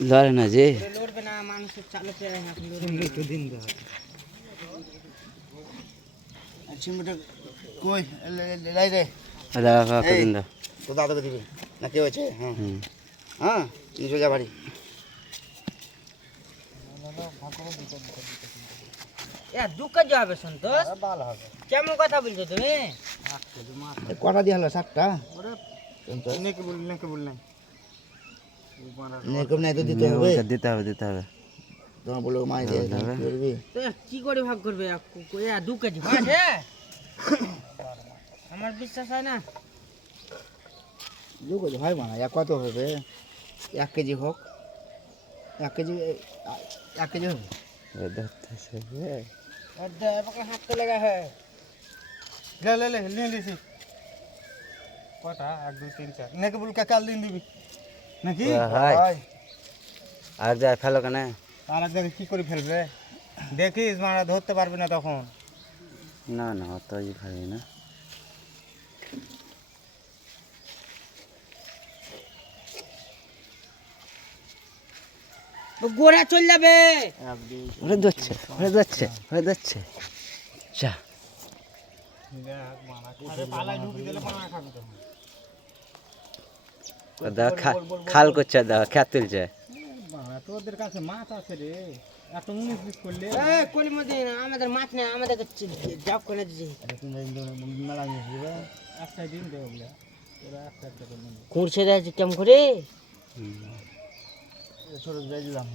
লড়ে না যে লড়বে না মানুষের চালে পেয়ে একটু দিন দাও চিমটা কই লাই রে দাদা কদিন দাও তো দাদাকে দিবি না কেউ আছে হ্যাঁ হ্যাঁ নিয়ে চলে যা বাড়ি দুঃখে যাবে সন্তোষ ভালো হবে কেমন কথা বলছো তুমি কটা দিয়ে হলো 7টা নেকে বললেন নেকম নাই তো দিতে হবে দিতে হবে তোমার বলো মাই দিয়ে করবি কি করে ভাগ করবে 2 কেজি মাছ হ্যাঁ আমার বিশ্বাস হয় না 2 কেজি হয় মানে কত হবে 1 কেজি হোক 1 কেজি 1 কেজি হবে হাত তো লাগা হয় ले लीसी कटा 1 2 3 4 नेके बोल काल दिन दिबी नाকি হাই আর যা ফেলো কেন আর আজ কি করে ফেলবে দেখিস মারা ধরতে পারবি না তখন না না অত ই ভাই না গোড়া চল যাবে ওরে যাচ্ছে যা আরে পালাই ঢুকি দিলে পানা খাবি তো দা খাল করছে দা খেত তুলছে বাবা তোদের কাছে মাছ আছে রে এত 19 পিস করলে কলি মধ্যে আমাদের মাছ নেই আমাদের জব করে দিছি মেলা নিয়ে দিবে একটা দিন দে ওগুলা তোরা একটা করে নিবি কুড়ছে দেয় কেমন করে ছোট দিয়ে দিলাম